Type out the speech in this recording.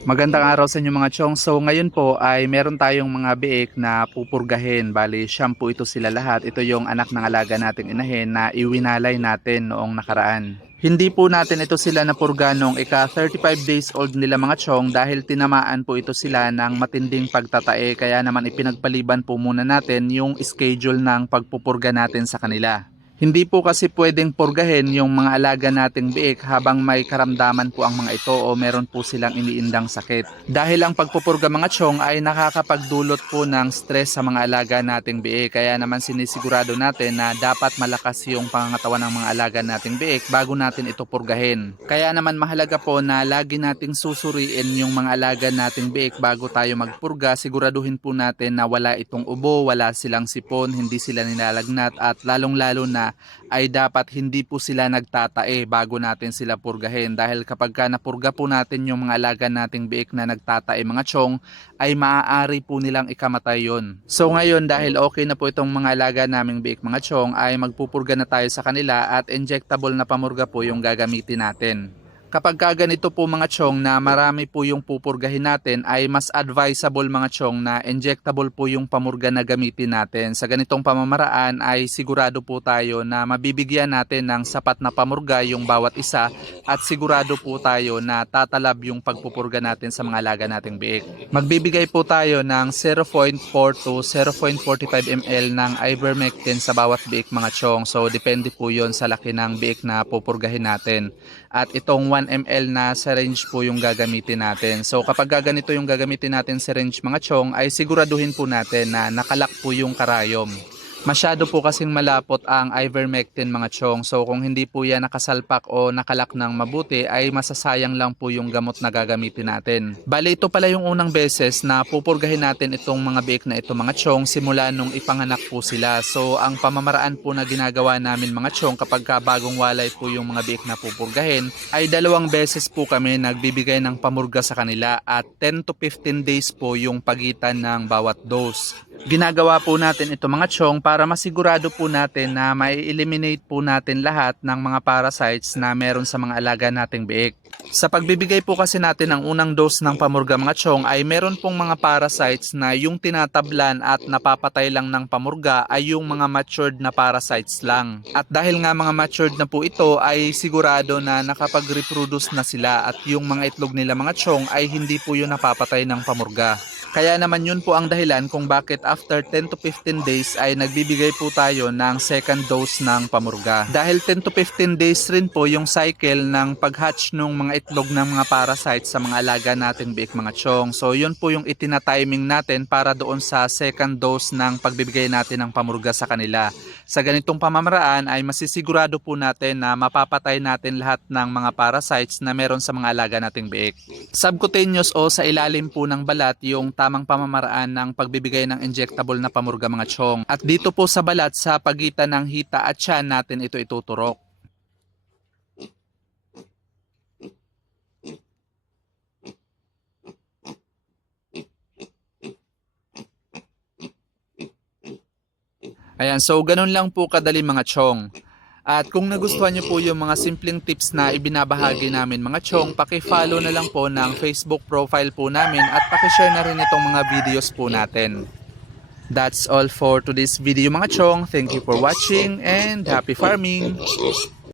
Magandang araw sa inyo mga chong. So ngayon po ay meron tayong mga biik na pupurgahin. Bali, shampoo ito sila lahat. Ito yung anak ng alaga nating inahin na iwinalay natin noong nakaraan. Hindi po natin ito sila napurga nung ika 35 days old nila mga chong dahil tinamaan po ito sila ng matinding pagtatae. Kaya naman ipinagpaliban po muna natin yung schedule ng pagpupurga natin sa kanila. Hindi po kasi pwedeng purgahin yung mga alaga nating biik habang may karamdaman po ang mga ito o meron po silang iniindang sakit. Dahil ang pagpupurga mga chong ay nakakapagdulot po ng stress sa mga alaga nating biik. Kaya naman sinisigurado natin na dapat malakas yung pangangatawan ng mga alaga nating biik bago natin ito purgahin. Kaya naman mahalaga po na lagi nating susuriin yung mga alaga nating biik bago tayo magpurga. Siguraduhin po natin na wala itong ubo, wala silang sipon, hindi sila nilalagnat at lalong-lalo na ay dapat hindi po sila nagtatae bago natin sila purgahin dahil kapag napurga po natin yung mga alaga nating biik na nagtatae mga chong ay maaari po nilang ikamatay yon. So ngayon dahil okay na po itong mga alaga naming biik mga chong ay magpupurga na tayo sa kanila at injectable na pamurga po yung gagamitin natin. Kapag ganito po mga chong na marami po yung pupurgahin natin ay mas advisable mga chong na injectable po yung pamurga na gamitin natin. Sa ganitong pamamaraan ay sigurado po tayo na mabibigyan natin ng sapat na pamurga yung bawat isa at sigurado po tayo na tatalab yung pagpupurga natin sa mga alaga nating biik. Magbibigay po tayo ng 0.4 to 0.45 ml ng ivermectin sa bawat biik mga chong. So depende po yon sa laki ng biik na pupurgahin natin. At itong 1 ml na syringe po yung gagamitin natin. So kapag ganito yung gagamitin natin syringe mga chong ay siguraduhin po natin na nakalak po yung karayom. Masyado po kasing malapot ang ivermectin mga chong. So kung hindi po yan nakasalpak o nakalak ng mabuti ay masasayang lang po yung gamot na gagamitin natin. Bali ito pala yung unang beses na pupurgahin natin itong mga biik na ito mga chong simula nung ipanganak po sila. So ang pamamaraan po na ginagawa namin mga chong kapag bagong walay po yung mga biik na pupurgahin ay 2 beses po kami nagbibigay ng pamurga sa kanila at 10 to 15 days po yung pagitan ng bawat dose. Ginagawa po natin ito mga chong para masigurado po natin na mai-eliminate po natin lahat ng mga parasites na meron sa mga alaga nating biik. Sa pagbibigay po kasi natin ng unang dose ng pamurga mga chong ay meron pong mga parasites na yung tinatablan at napapatay lang ng pamurga ay yung mga matured na parasites lang. At dahil nga mga matured na po ito ay sigurado na nakapag-reproduce na sila at yung mga itlog nila mga chong ay hindi po yun napapatay ng pamurga. Kaya naman yun po ang dahilan kung bakit after 10 to 15 days ay nagbibigay po tayo ng second dose ng pamurga. Dahil 10 to 15 days rin po yung cycle ng pag-hatch ng mga itlog ng mga parasites sa mga alaga nating biik mga chong. So yun po yung itinatiming natin para doon sa second dose ng pagbibigay natin ng pamurga sa kanila. Sa ganitong pamamaraan ay masisigurado po natin na mapapatay natin lahat ng mga parasites na meron sa mga alaga nating biik. Subcutaneous o sa ilalim po ng balat yung tamang pamamaraan ng pagbibigay ng injectable na pamurga mga chong. At dito po sa balat sa pagitan ng hita at tiyan natin ito ituturok. Ayan, so ganun lang po kadali mga chong. At kung nagustuhan nyo po yung mga simpleng tips na ibinabahagi namin mga chong, paki-follow na lang po ng Facebook profile po namin at paki-share na rin itong mga videos po natin. That's all for today's video mga chong. Thank you for watching and happy farming!